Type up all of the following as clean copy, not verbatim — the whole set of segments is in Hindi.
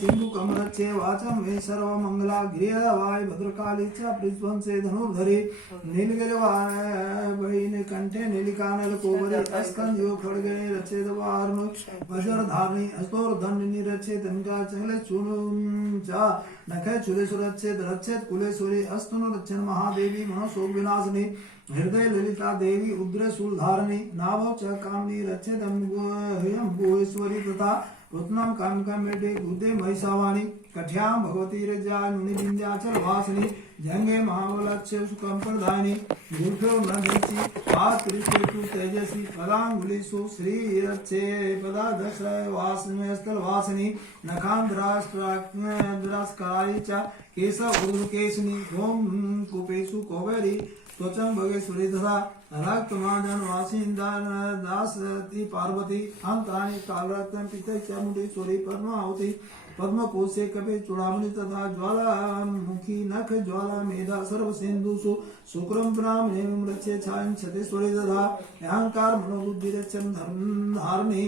चिंबुकं रच्चे वाचं मे सर्वमंगला गृहवाय भद्रकाली च पृष्ठवंशे धनुर्धरे नीलगिरिवाय बहिने कंठे नीलिकानल कोवरे अस्कंदयो खड्गे रच्चे दवार्नु वज्रधारणी हस्तोर्धन्यनि रच्चे तंका चंगले चूर्ण च नखे चुले सुरच्चे रच्चे कुलेश्वरी अस्तनु रच्चन महादेवी मनोशोक विनाशिनी हृदय ललिता देवी उग्र शूलधारिणी नाभव च कामनी रच्चे भुवेश्वरी तथा पुत्नम कामिका मेटे गुदे महिषावाणी कठ्याम भगवती रजा नुनि विंध्याचल वासिनी जंगे महाबलक्ष्य सुखम प्रदायिनी गुरुभ्यो नमः पात्रिकेतु तेजसी पदांगुलिषु श्री रच्चे पदादश वासिनी स्थल वासिनी नखांध्राष्ट्रास्कारी च केशव उर्केशनी ओम कुपेशु कोवरी त्वचं भगेश्वरी तथा रक्तमाजन वासिंदान दासती पार्वती अंतराणी कालरत्न पितै चामुंडेश्वरी पद्मावती पद्मकोशे कपे चूड़ामणि तथा ज्वालामुखी नख ज्वाला मेधा सर्व सिंधुषु शुक्रम ब्राह्मणे रच्ये छायं छतेश्वरी तथा अहंकार मनोबुद्धि रच्यं धर्म धारणे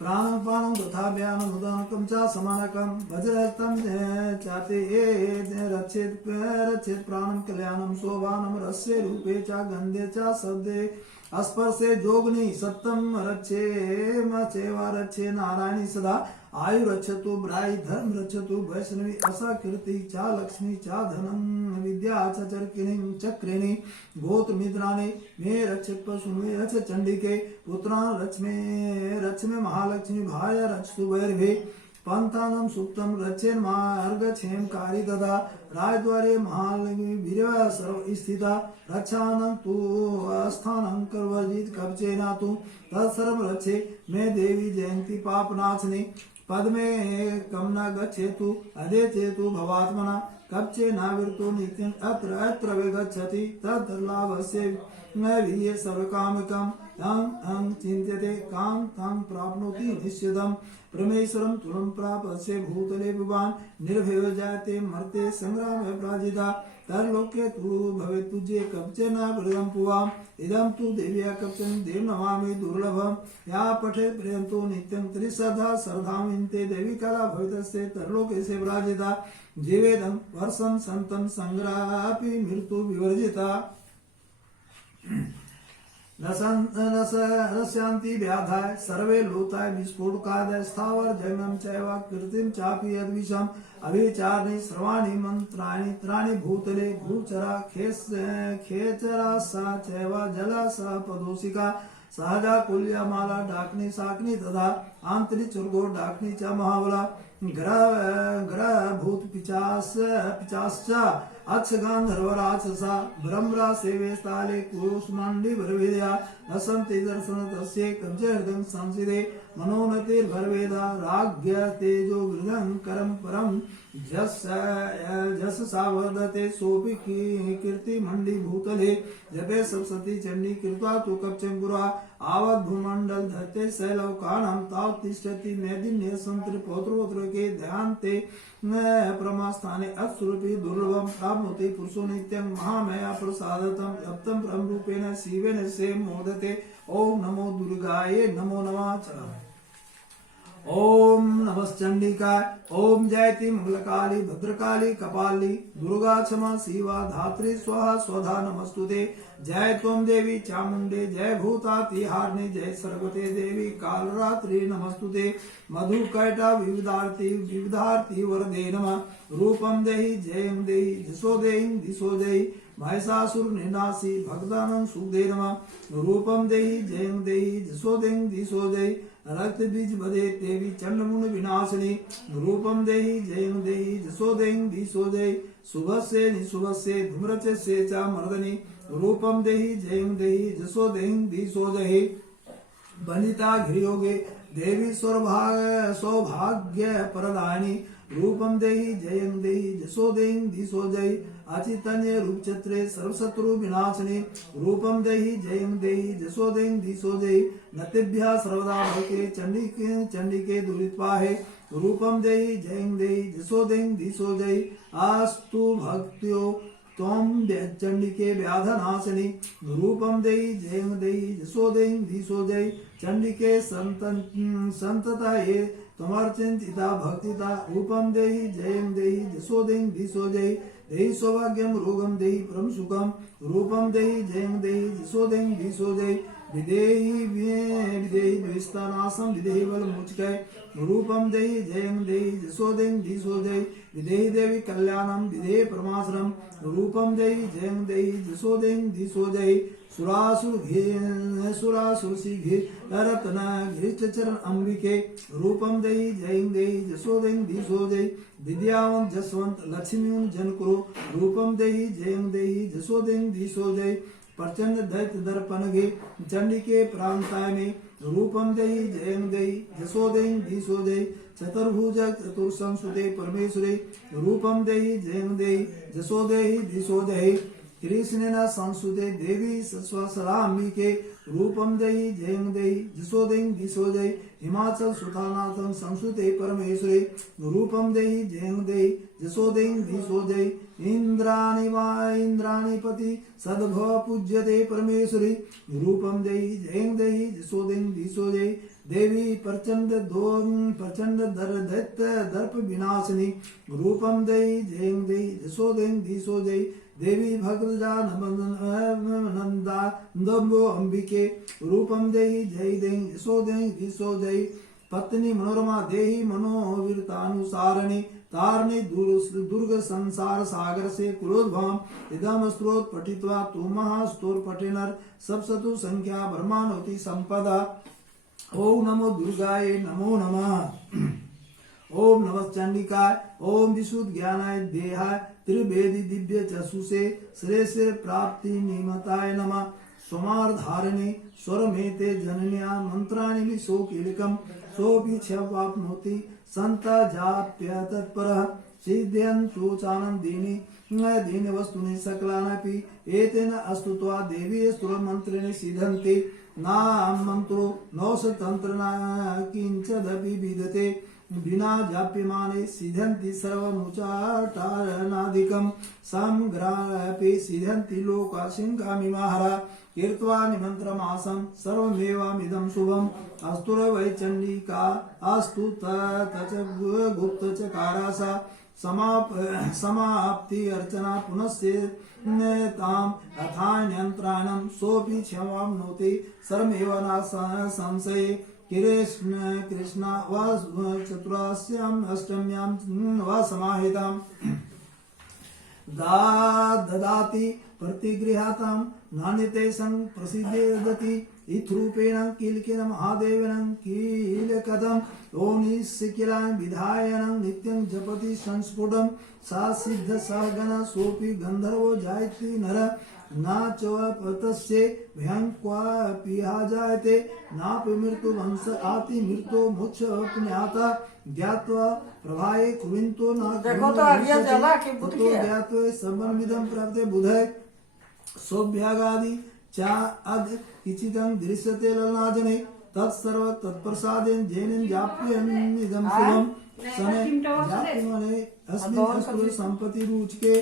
प्राणपानं तथा व्यानं उदानकं च समानकं वज्रहस्तं चाते रक्षेत प्राणं कल्याणं शोभानं रस्य रूपे च गन्धे च शब्दे स्पर्शे जोगनी सत्यम रक्षे मचेवा रक्षे नारायणी सदा आयु रक्षतु ब्राई धर्म रक्षतु वैष्णवी असा कीर्ति चा लक्ष्मी चा धनम विद्या च चरकिणी चक्रिणी गोत्र मित्राणी मे रक्षक पशुमे रक्ष चंडिके पुत्रान रक्ष में महालक्ष्मी भार्य रक्षतु वैरभे पंथानम सुप्तम रक्षेन मार्ग क्षेम कारी तथा राजद्वारे महालक्ष्मी वीर्य सर्व स्थिता रक्षानं तु स्थानं कर्वजित कवचे नातु तत्सर्व रक्षे मे देवी जयंती पापनाशनी पद्मे कमना गच्छेतु अदे चेतु भवात्मना कवचे नाविर्तो नित्यं अत्र अत्र विगच्छति तद्लाभस्य वीर्ये सर्वकामकं तं चिन्त्यते कां तं प्राप्नोति निश्चितं परमेश्वरं तुलं प्रापस्य भूतले भुवान् निर्भयो जायते मर्ते संग्रामे पराजिता तरलोके तु भवेत् तुज्ये कवचेन प्रियं पुवाम् इदं तु देव्या कवचं देव नमामि दुर्लभं या पठेत् प्रियन्तो नित्यं त्रिसधा श्रद्धामिन्ते देवी कला भवितस्य तरलोके से पराजिता जीवेदं वर्षं सन्तं संग्रापि मृत्यु विवर्जिता नश्यांति व्याधाय सर्वे लोताय विस्फोटकादय स्थावर जंगम चैव कृतिम चापि यद्विषम अभिचारणे श्रवाणि मंत्राणि त्राणि भूतले भूचरा खेचरा सा चैव जला सा पदोषिका सहजा कुल्या माला डाकनी साकनी तथा आंतरिक चुर्गो डाकनी च महाबला ग्रह भूत पिचाश्च अक्ष गांधर्वराक्षसा ब्रह्मरा सेवे स्थाले कुरुष्मांडी भरवेद्या रसंते दर्शन तस्ये कब्जे हृदं संसिदे मनोनतिर्भरवेदा राज्ञ तेजो वृद्धं करम परम जस सावदते सोपि कीर्ति मंडी भूतले जपे सप्तशती चंडी कृत्वा तु कवचं गुरा आवत भूमंडल धरते शैलवकानं तावत् तिष्ठति नैदिन्ये संत्रिपोत्रोत्र के ध्यानते प्रमास्थाने अत्स्वरूपी दुर्लभं प्राप्नोति पुरुषो नित्यं महामया प्रसादतं लप्तं ब्रह्मरूपेण शिवेन से मोदते ओम नमो दुर्गाये नमो नमः ओम नमश्चंडिकाय ओम जयति मंगलकाली भद्रकाली कपाली दुर्गा क्षमा शिवा धात्री स्वाहा स्वधा नमस्तुते जय त्वं देवी चामुंडे जय भूतातिहारिणी जय सर्वते देवी कालरात्रि नमस्तुते मधुकैटा विविधार्थी वरदे नमः रूपं देहि जयं देहि दिशो देहि दिशो देहि महिषासुर निनाशी भक्तानं सुखदे नमः रूपं देहि जयं देहि दिशो देहि दिशो देहि रक्त बीज बदे देवी चंडमुंड विनाशिनी रूपम देहि जयं देहि जसो देहि दिशो देहि शुभस्य निशुभस्य धूम्रचस्य च मर्दनी रूपम देहि जयं देहि जसो देहि दिशो देहि वनिता घ्रियोगे देवी सौभाग्य प्रदायिनी रूपम देहि जयं देहि जसो देहि दिशो देहि अचितन्य रूप चत्रे सर्वशत्रु विनाशिनी रूपम देहि जयं देहि जसो देहि दिशो देहि नतिभ्यः सर्वदा भवते चंडिके दुरित्वाहे रूपम देहि जयं देहि जसो देहि दिशो देहि आस्तु भक्त्यो त्वं चंडिके व्याधनाशिनी रूपम देहि जयं देहि जसो देहि दिशो जय चंडिके संतताये त्वमर्चिन्तिता भक्तिता रूपम देहि जयं देहि जसो देहि दिशो जय देहि सौभाग्यम रोगम देहि परम सुखम रूपम देहि जयं देहि जसो देहि दिशो जय विदेहि विदेहि द्विस्तानासम विदेहि बल मुचकय रूपम देहि जयं देहि जसो देहि दिशो जय विदेहि देवी कल्याणम विदेहि परमाश्रम रूपम देहि जयं देहि जसो देहि दिशो जय सुरासुर सिघे रत्न गिरिचरण अंबिके रूपम देहि जयं देहि जसो देहि दिशो जय विद्यावंत जसवंत लक्ष्मी जन करो रूपम देहि जयं देहि जसो देहि दिशो जय प्रचंड दैत्य दर्पण गे चंडिके प्रांताय में रूपम देहि जयं देहि जसो देहि दिशो जय चतुर्भुज चतुर्संसुते परमेश्वरे रूपम देहि जयं देहि जसो देहि दिशो जय कृष्णेन संसुते देवी सस्वसराम्बिके रूपम देहि जयं देहि जसो देहि दिशो जय हिमाचल सुतानाथं संसुते परमेश्वरे रूपम देहि जयं देहि जसो देहि दिशो जय इंद्राणि वा इंद्राणिपति सद्भव पूज्यते परमेश्वरी रूपम देहि जयं देहि जसो देहि दिशो जय देवी प्रचंड दर दैत्य दर्प विनाशिनी रूपम देहि जयं देहि जसो देहि दिशो जय देवी भद्रजा नंदा नंदो अंबिके रूपम देहि जय देहि जसो देहि दिशो जय पत्नी मनोरमा देहि मनोवीरतानुसारिणी तारणी दुर्ग संसार सागर से क्रोधभाम इदम स्त्रोत पठित्वा तुमः स्तोर पठेनर सप्तु संख्या ब्रह्मानोति संपदा ओम नमो दुर्गाय नमो नमः ओम नमः चंडिकाय ओम विशुद्ध ज्ञानाय देहाय त्रिवेदी दिव्य चक्षुषे श्रेष्ठ प्राप्ति निमताय नमः स्वमार धारणे स्वर में ते जनन्या मंत्राणि विशोकीलिकम सोपि क्षवाप्नोति संता जाप्य तत्परः सिद्ध्यन्तु चानन्दीनि दीन वस्तुनि सकलानपि एतेन अस्तुत्वा देवी स्तुर मंत्रेण सिद्धन्ति नाम मंत्रो नौषतंत्र न किंचदपि विदते विना जाप्यमाने सिद्धन्ति सर्वमुचाटारणादिकं समग्रापि सिद्धन्ति लोका सिंहामिमाहरा कीर्त्वा निमन्त्रमासं सर्वमेवामिदं शुभम् अस्तुर वै चण्डिका अस्तु तच गुप्तचकारासा समाप्ति अर्चना पुनस्य ताम अथान्यन्त्राणं सोऽपि क्षमाप्नोति सर्वमेव न संशये कृष्ण वा चतुरास्याम् अष्टम्यां वा समाहिताम् ददाति प्रतिगृहातां नान्यते सं प्रसिद्धेदति इत्रूपेण कीलकेन महादेवेन कीलकदम् ओनिस्किलां विधायनं नित्यं जपति संस्फुटं सा सिद्ध सहगण सोऽपि गन्धर्वो जायते नर न च पतस्य भयं क्वापि जायते नापि मृत्यु वंश आति मृत्यो मोक्ष पुण्याता ज्ञात्वा प्रभाये कुविन्तो न ज्ञात्वा सर्वमिदं प्राप्ते बुधय सौभ्यागादि चा अद किचिदं दृश्यते ललनाजने तत्सर्व तत्प्रसादेन जैनं जाप्यमिदं शुभं सने जाप्यमने अस्मिन् अस्तु संपत्ति रुचके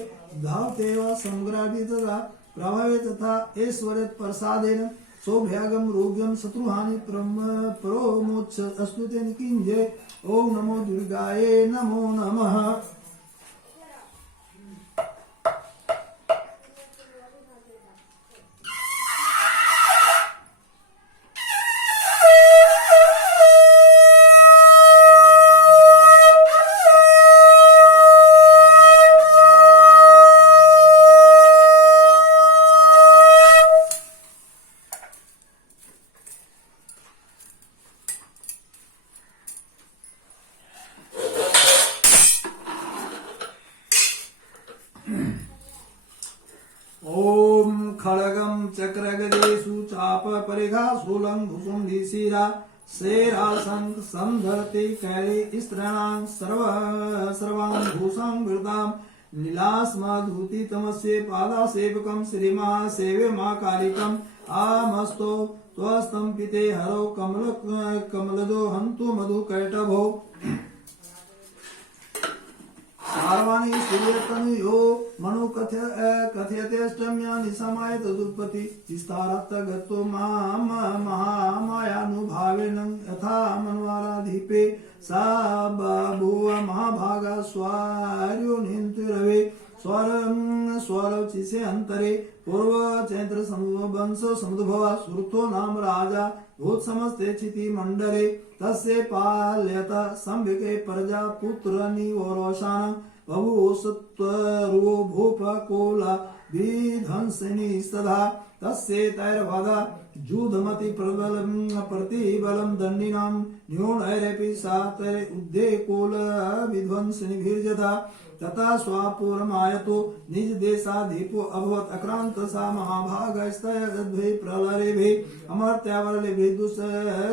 धावते वा संग्राहि तथा प्रभावे तथा ऐश्वर्य प्रसादेन सौभाग्यम रोग्यम शत्रुहानि प्रोमोक्ष अस्तुते निकिंजे ओम नमो दुर्गाय नमो नमः ओम खड़गम चक्रगदेषु चाप परिघा शूलं भुसुंडी शिरा शेरा शंख संधरते कैले स्त्रणां सर्वां वृतां नीलास्मधूति तमस्य पादा सेवकं श्रीमा सेवे मा कालिकम् आमस्तो त्वस्तंपिते हरो कमलदो हन्तु मधु कैटभो सर्वाणि वीर्यतनुयो मनु कथयते अष्टम्यानि समाय तदुत्पत्ति विस्तारत गतो महामायानुभावेन यथा मन्वाराधिपे सा बभूव महाभागा स्वार्यो निंतुरवे स्वरचिसे अंतरे पूर्व चैत्र वंश समुद्भव सुरथो नाम राजा भूत समस्ते चिति मंडले तस्य पाल्यत संविके प्रजा पुत्र निवरोषाण बभूसत्वरो भूपकोला विध्वंसिनी सदा तस्य तैर्वदा जूदमति प्रबलम प्रतिबलम दंडिनाम न्यूनैरपि सातै उद्दे कोल विध्वंसिनीभिर्यथा तथा स्वापुरमायतो निज देशाधिपो अभवत अक्रांत सा महाभागस्तयद्भे प्रलरेभे अमर्त्यावरलेभे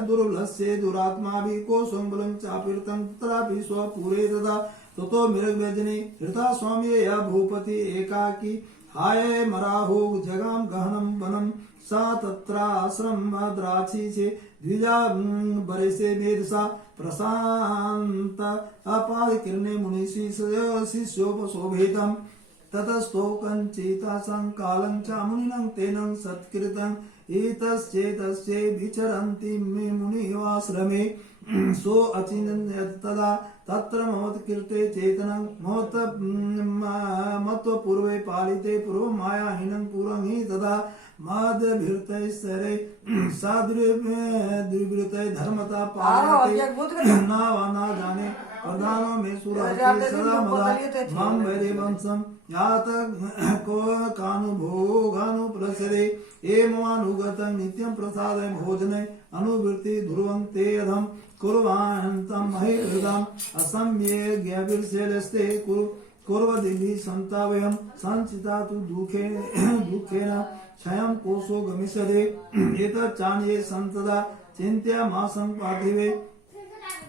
दुर्लस्य दुरात्माभि कोशं बलं चापीर्तं तत्रापि स्वपुरे तथा ततो मृगव्यजने हृता स्वामी या भूपति एकाकी हाय मराहो जगाम गहनम वनम सा तत्राश्रम द्राक्षी से द्विजा बरेसे मेधसा प्रशांत अपाद किरणे मुनि शिष्योपशोभितम ततस्तो कंचिता संकालं च मुनिनं तेनं सत्कृतं एतस्येतस्ये विचरन्ति मे मुनिवाश्रमे सो अचिन्त्यत तदा तत्र ममत कीर्ते चेतनं मत्व पूर्वे पालिते पूर्व मायाहीनं पूर्वं हि तदा मदभिर्तै सरे साद्रिवृतै धर्मता पालयते नावाना जाने प्रधानो मे सुराति सदा मदा मां वैरे वंशं यात को कानुभोगानु प्रसरे एमानुगतं नित्यं प्रसादे भोजने अनुवृत्ति ध्रुवं ते अधम कुर्वान्तं महेहृदम् असम्ये ज्ञाभिर्शैलस्ते कुर्वदिभिः सन्तावयं संचिता तु दुःखेन क्षयं कोशो गमिष्यते एतच्चान्ये सन्तदा चिन्त्यामासं पार्थिवे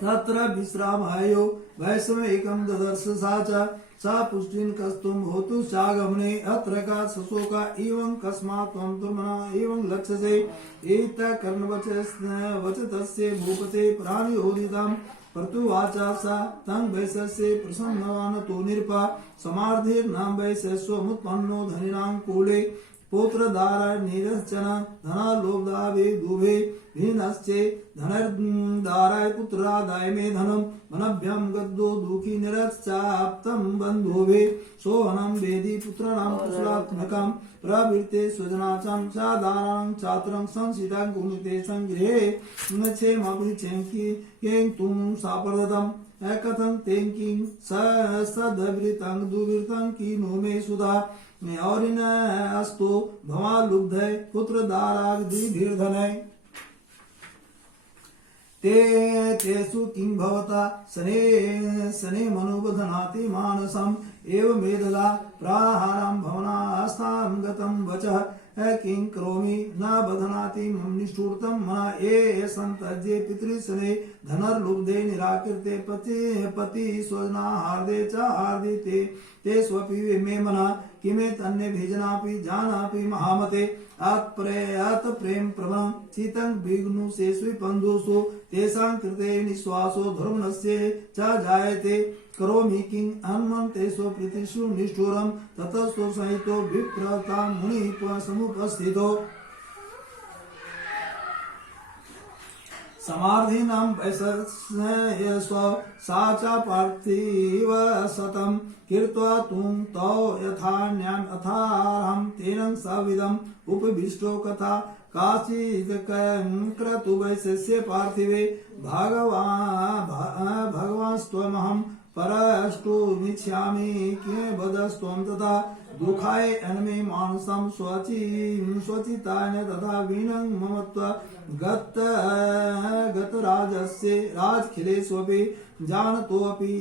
तत्र विश्रामायो वैष्णवेकं ददर्श सा पुष्टिं कस्तुं होतु चागमने अत्र का शशोका एवं कस्मात् त्वं दुर्मना एवं लक्ष्यसे एतत्कर्णवचस्तस्य भूपते प्राणिहोदितां प्रतुवाचा सा तं वैश्यस्य प्रसन्नवानतो निरपा समार्धेर्नाम वैश्यस्वमुत्पन्नो धनिनां कूले पुत्रदाराय निरश्चन धनालोभदावे दुभे भिन्नश्चे धनर्दाराय पुत्रादाय मे धनम मनभ्यं गद्दो दुखी निरश्चाप्तं बन्धुभे सोहनं वेदी पुत्राणां कुशलात्मकं प्रवृत्ते स्वजनाचां चादारां चात्रं संसितां गुणिते संगृहे नक्षेमपि चेङ्की कें तुं साप्रदतम् एकथं तें किं सदवृतं दुवृतं किनो मे सुधा और इन अस्तु भवालुब्धय पुत्र दाराग्दिभिर्धनय तेषु किं भवता शने मनोबधनाति मानसम् एवमेदला प्राहारं भवनास्तां गतं वचः किं करोमि न बधनाति मम निष्ठुरतं मना ये सन्तज्ये पितृशने धनर्लुब्धे निराकृते पति स्वजना हार्दे च हार्दिते ते स्वपि मे मना किमे तन्ने भेजनापि जानापि महामते प्रेम प्रभं चितं विघ्नु शेषु बन्धुषु तेषां कृते निश्वासो धर्मणस्य च जायते करोमि किं हनुमन्तेषु प्रीतिषु निष्ठुरं ततस्तु सहितो विप्रता मुनिः समुपस्थितो समार्धिनां वैश्यस्व सा च पार्थिव शतं कीर्त्वा तुं तौ यथान्यां अथाहं तेन सविदम् उपविष्टो कथा काचित् क्रतु वैश्यस्य पार्थिवे भगवान्स्त्वमहं परष्टुमिच्छामि किं वदस्त्वं तथा दुःखाय अन्मे मानसं स्वचिताय तथा वीणं मम गतराजस्य राजखिलेष्वपि जानतोऽपि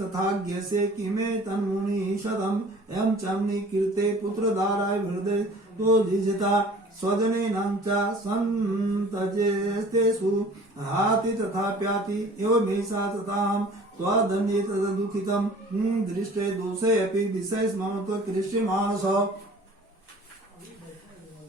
तथाज्ञस्य किमे तन्मुनिशतम् एवं चम्नि कीर्ते पुत्रदाराय हृदय तो जिजिता स्वजनेनां च सन्तजेस्तेषु हाति तथाप्याति एवमेषा तथाहं त्वदन्ये तदुःखितं दृष्टे दोषे अपि विषये मम त्वकृष्यमानसः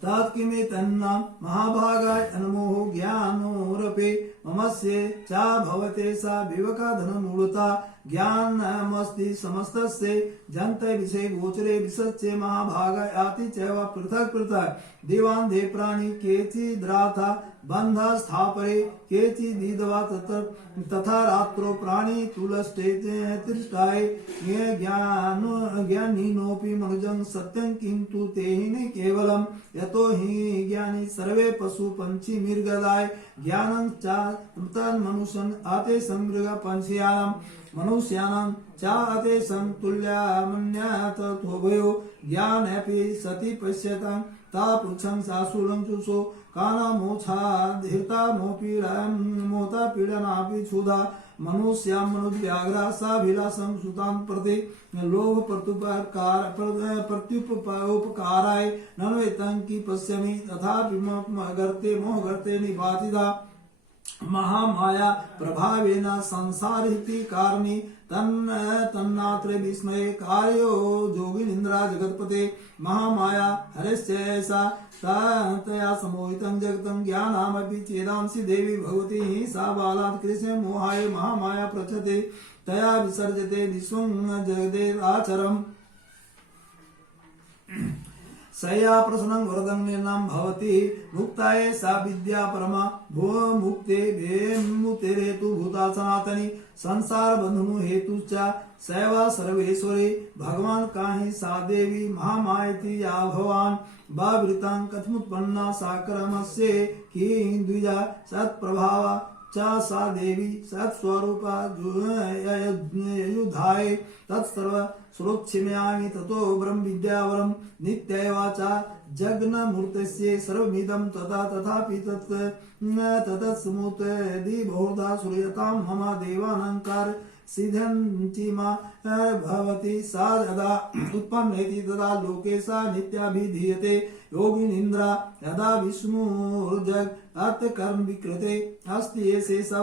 तत्किमे तन्नाम महाभागाय अनमोह ज्ञानोरपे ममस्य च भवते सा विवेका धनमूलता ज्ञानमस्ति समस्तस्य जन्ते विषय गोचरे विसच्चे महाभाग याति चैव पृथक् पृथक् देवान् दे प्राणी केचिद्राथा बन्ध स्थापरे केचिदीदवा तथा रात्रो प्राणी तुलष्टे तिष्ठाय ये ज्ञानिनोऽपि मनुजं सत्यं किन्तु तेहि केवलं यतो हि ज्ञानी सर्वे पशु पंछी मृगदाय ज्ञानं च तन्मनुष्यन् आते समृग पंछियानां मनुष्याणां च आते समतुल्यामन्यात् तथोभयो ज्ञानेऽपि सति पश्यतां ता पृच्छं सासुलं चुषो काना मोक्षा धीर्ता मोता पीडनापि क्षुधा मनुष्या मनुव्याघ्रा साभिलाषं सुतां प्रति लोभ प्रत्युपकाराय नन्वेतं कि पश्यमि तथापि गर्ते मोहगर्ते निपातिता महामाया प्रभावेन संसारिति कारणी तन्नात्र विस्मये कार्यो जोगिनिन्द्रा जगत्पते महामाया हरेश्चैसा तया समोहितं जगतं ज्ञानामपि चेदांसि देवी भगवती हि सा बालात् कृष्णे मोहाय महामाया प्रचते तया विसर्जते विश्वं जगदेराचरम् सया प्रसन्नं वरदं निर्णं भवति मुक्ताय सा विद्या परमा भो मुक्ते मुक्ते हेतु भूता सनातनी संसार बंधनु हेतु च सैवा सर्वेश्वरे भगवान काहि सा देवी महामायति या भवान बावृतां कथमुत्पन्ना सा कर्मस्य कि द्विजा सत्प्रभावा च सा देवी सत्स्वरूपा युधाय तत्सर्व सुरोक्षिम्यामि ततो ब्रह्म विद्यावरं नित्यैवाचा जग्नमूर्तस्य सर्वमिदं तथा तथापि तत्समुत्तदि बहुधा सूर्यतां मम देवानंकार सिद्ध्यन्ति मा भवति सा यदा उत्पन्नेति तदा लोके सा नित्याभिधीयते योगिनिन्द्रा यदा विष्णुर्जग कर्म विकृते अस्ति एषे स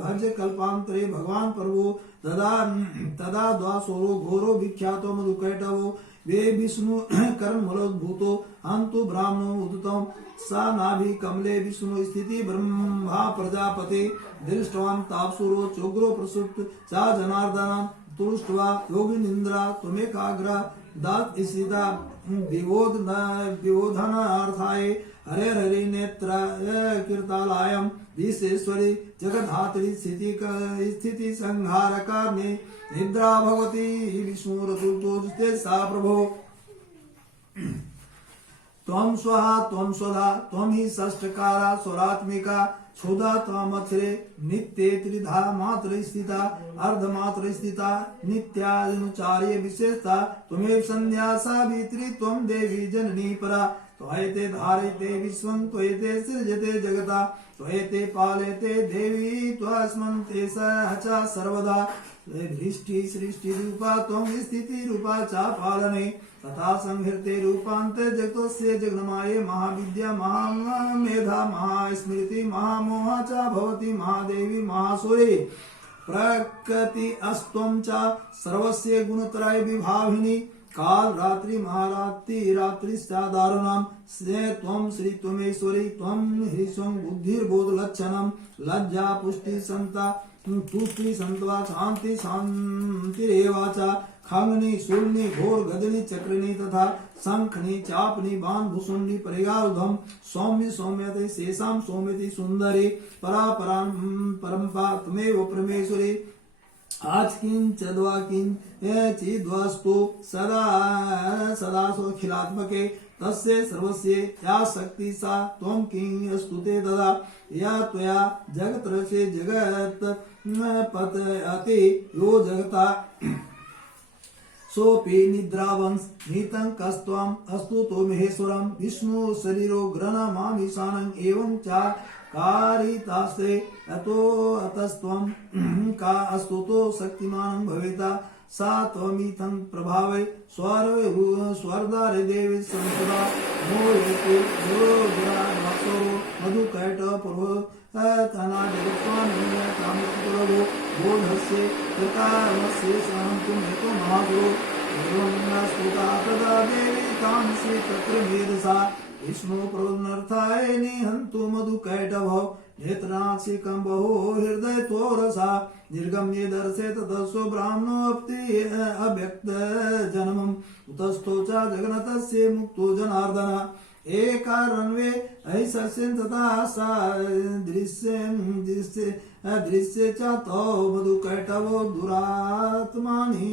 भज कल्पान्तरे भगवान् प्रभु तदा द्वासोरो घोरो विख्यातो मधुकैटवो वे विष्णु कर्मलोद्भूतो अंतु ब्राह्मणो उदितं सा नाभि कमले विष्णु स्थिति ब्रह्मा प्रजापते दृष्टवान् तापसुरो चोग्रो प्रसुप्त सा जनार्दन तुष्टवा योगिनिन्द्रा त्वमेकाग्र दात स्थिता विबोधनार्थाय हरे हरे नेत्र कीर्तालयं विश्वेश्वरी जगद्धात्री स्थिति संहार कारणे निद्रा भवति विष्णुरतुते सा प्रभो त्वं स्वहा त्वं स्वधा त्वं हि षष्ठकारा स्वरात्मिका क्षुधा त्वमक्षरे नित्ये त्रिधा मात्र स्थिता अर्धमात्र स्थिता नित्यानुचार्य विशेषता त्वमेव संध्या सावित्री त्वं देवी जननी परा त्वयते धारयते विश्वं त्वयते सृजते जगता त्वयते पालयते देवी त्वस्मन्ते च सर्वदा दृष्टि सृष्टि रूपा त्वं स्थिति रूपा च पालने तथा संहृते रूपांत जगतोस्य जगन्माये महाविद्या महामेधा महास्मृति महामोहा च भवति महादेवी महासुरी प्रकृति अस्त्वं च सर्वस्य गुणत्रय विभाविनी काल रात्रि महारात्रि रात्रिश्चादारुणां से त्वं श्री त्वमेश्वरी त्वं ह्रीश्वं बुद्धिर्बोध लक्षणं लज्जा पुष्टि संता तुष्टि संतवा शांति शांतिरेवाचा खंगनी शूलनी घोर गदनी चक्रिणी तथा शंखनी चापनी बाण भूषुंडी परिगारुधम सौम्य सौम्यते शेषाम सौम्यति सुंदरी परा परम्पा त्वमेव परमेश्वरी आज किंचद्वा किंचिद्वस्तु सदा सदा सोऽखिलात्मके तस्य सर्वस्य या शक्ति सा त्वं किं स्तुते तदा या त्वया जगत्रसे जगत् पतयति यो जगता सोऽपि निद्रावंस नीतं कस्त्वम् अस्तु तो महेश्वरं विष्णु शरीरो ग्रहणमामीशानम् एवं च कारितास्ते अतो अतस्त्वं का अस्तुतो शक्तिमानं भवेता सा त्वमितं प्रभावे स्वर्धारे देवी संसदा मोयते योगिरासो मधुकैट प्रभो तना जगत्वान्य कामपुरो बोधस्य कृतामस्य शान्तिं हेतु महागुरु एवं स्तुता तदा देवी तांसि तत्र मेधसा विष्णु प्रोन्नर्थाय निहन्तु मधुकैटभो नेत्रनासिकं बहु हृदय तोरसा निर्गम्ये दर्शे ततस्व ब्राह्मणोऽप्ति अव्यक्त जन्मम् उतस्थो च जगन्नाथस्य मुक्तो जनार्दन एकारन्वे ऐसस्यं तथा सा दृश्य च तौ मधुकैटवो दुरात्मानि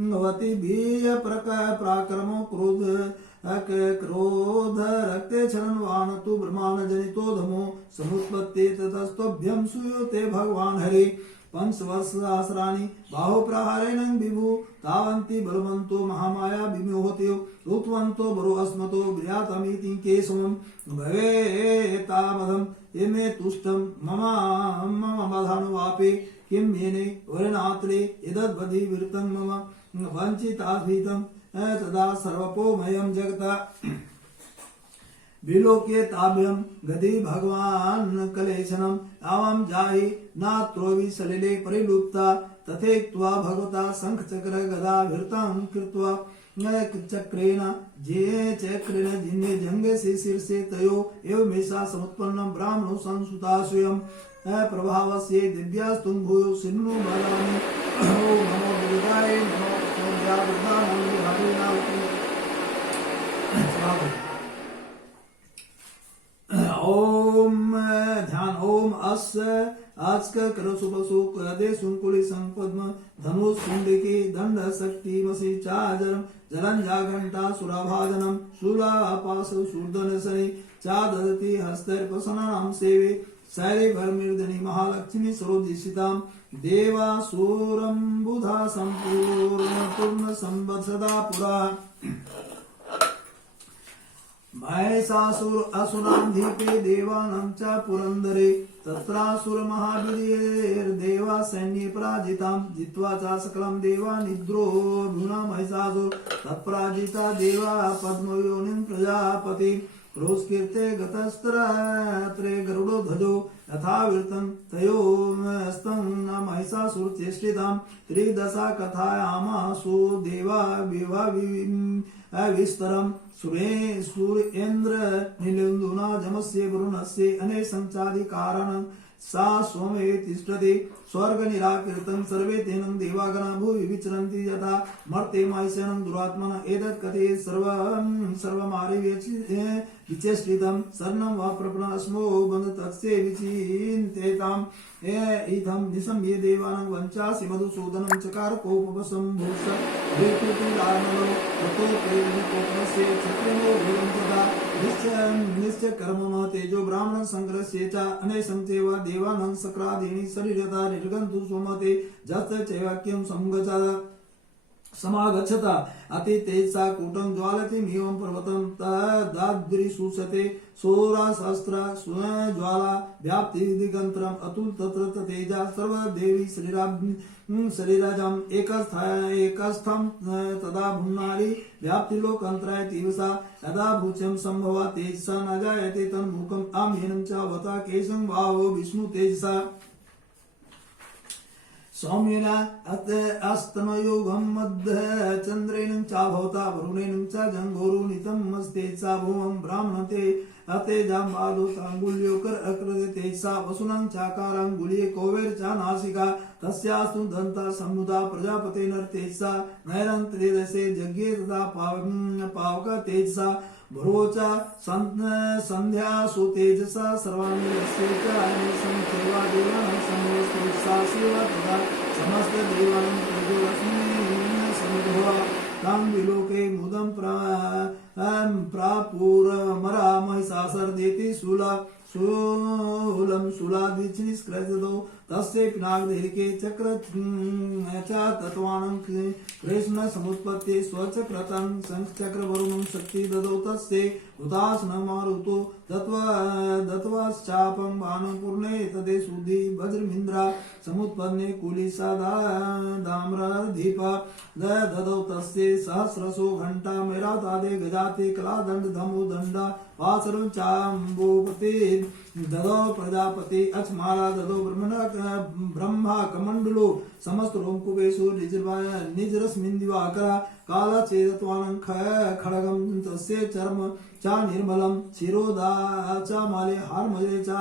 भवति बीय प्राक्रमो क्रोध रक्ते छलनवान तु ब्रह्मांड जनितो धमो समुत्पत्ति ततस्तोभ्यं सूयते भगवान हरे पंचवर्षसहस्राणि बाहुप्रहारेण विभु तावन्ति बलवन्तो महामाया विमोहते उत्वन्तो बरो अस्मतो गृहातमिति केशवं भवेतामधं इमे तुष्टं मम बधानुवापे किं मेने वरनात्रे एतद्वधि विरतं मम वञ्चिताभीतं तदा सर्वपोमयं जगता विलोक्ये ताभ्यं गति भगवान् कलेशनम् आवं जाहि नात्रोवि सलिले परिलुप्ता तथेक्त्वा भगवता शङ्खचक्र गदाभिर्तां कृत्वा चक्रेण जिन्ने जङ्गे शीर्षे तयो एवमेषा समुत्पन्नं ब्राह्मणो संसुता स्वयं प्रभावस्य दिव्यास्तुं भूयो सिन्नु बलानि नमो दुर्गाय नमो ओम ध्यान ओम अस आज का करो सुबह सुख दे सुंकुली संपद्म धनुष कुंडिकी दंड शक्ति मसी चाजरम जलंजा घंटा सुराभाजनम शूला पास शूर्धन सनि चादति हस्तर प्रसन्नाम सेवे शैले भरमिर्दनि महालक्ष्मी सरोजिषिताम देवासुरं बुधा संपूर्ण पूर्ण संवत्सदा पुरा महिषासुर असुरान्धीपे देवानां च पुरन्दरे तत्रासुर महावीर्यैर्देवा सैन्ये पराजितां जित्वा च सकलं देवा निद्रोऽर्जुना महिषासुर तत्पराजिता देवा पद्मयोनिं प्रजापति पुरस्कृत्य गतस्त्रत्रे गरुडो ध्वजो यथावृत्तं तयोस्तं न महिषासुरचेष्टितां त्रिदशा कथायामासु देवा विस्तरम् सुरेन्द्र नीलेन्दुना जमस्य वरुणस्य अने संचादिकारणं सा सोमे तिष्ठति स्वर्ग निराकृतं सर्वे तेनं देवागणा भुवि विचरन्ति यथा मर्ते मायसेनं दुरात्मन एतत् कथे सर्वमारे विचेष्टितं सर्णं वा प्रपन्नस्मो बन्धतस्य विचिन्तेताम् इदं दिशं ये देवानां वञ्चासि मधुसूदनं चकार कोपवसंभूष विकृतिरानलो ततो प्रेरणिकोपस्य चक्रेणो भूतं तदा निश्चय कर्म तेजो ब्राह्मण संग्रहस्य च अनेशं चैव देवानां सक्रादीनि शरीरता निर्गन्तु सोमते जस्य चैवाक्यं संगच्छत समागच्छता अति तेजसा कूटं ज्वालतिमिवं पर्वतं तदाद्रिशुषते सौरासहस्र ज्वाला व्याप्ति दिगन्तरम् अतुल तत्र तेजा सर्वदेवी शरीराजम् एकस्थं तदा भुन्नारी व्याप्ति लोकान्तराय तीव्रसा यदा भूच्यं संभवा तेजसा न जायते तन्मुखम् आम्येनं च अवता केशं वावो विष्णु तेजसा सौम्येन अस्तमयोगं मध्य चन्द्रेण चाभवता वरुणेन च जङ्घोरुनितं मस्तेजसा भुवं ब्राह्मणते अतेजाम्बालोताङ्गुल्योकर अकृतेजसा वसुनं चाकाराङ्गुल्ये कौवेर च नासिका तस्यास्तु दन्ता सम्मुदा प्रजापते नरतेजसा नैरन्त्रेदसे जज्ञे तदा पावक तेजसा भरोचा संध्या सुतेजसा सर्वाणि यस्य च अनेशं सेवा देवानां समस्तेजसा सेवा तदा समस्त देवानां तेजोलक्ष्मी समुद्भवा तां विलोके मुदं प्रापुरमरा महिषासुरदेति शूलं शूलाद्विनिष्कृतो तस्य पिनाकधैर्ये चक्र तत्वानं कृष्ण समुत्पत्ति स्वचक्रतं शङ्खचक्रवरुणं शक्ति ददौ तस्य हुतासनमारुतो दत्वाश्चापं बाणं पूर्णे तदे सुधि वज्रमिन्द्रा समुत्पन्ने कुलिसा दाम्रदीप ददौ तस्य सहस्रशो घण्टा मैरातादे गजाते कलादण्ड धमो दण्डा वासरं चाम्बोपते ददौ प्रजापति अक्षमाला ददौ ब्रह्मणा ब्रह्मा कमंडलो समस्त रोमकुपेशु निजरस्मिन् दिवाकरा काला चेदत्वानं खड्गं तस्य चर्म चा निर्मलं शिरोदा चा माले हारमजे चा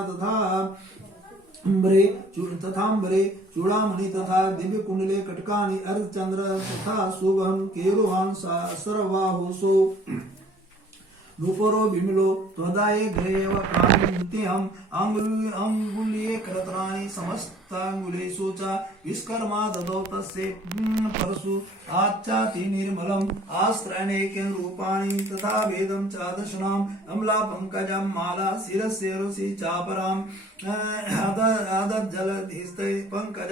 तथाम्बरे चूड़ामणि तथा दिव्य कुंडले कटकानि अर्धचंद्र तथा शुभं केरुवान् सर्वाहुसो नूपुरो बिमलो त्वदाये ग्रेव प्राणिमुत्यम् अंगुलीये करत्राणि समस्तांगुलेषु च विष्कर्मा ददौ तस्य परशु आच्चाति निर्मलम् आस्त्रैणेकेन रूपाणि तथा वेदं च दशनाम् अम्ला पंकजं माला शिरस्य रुषि चापराम् अदज्जलधिस्ते पंकज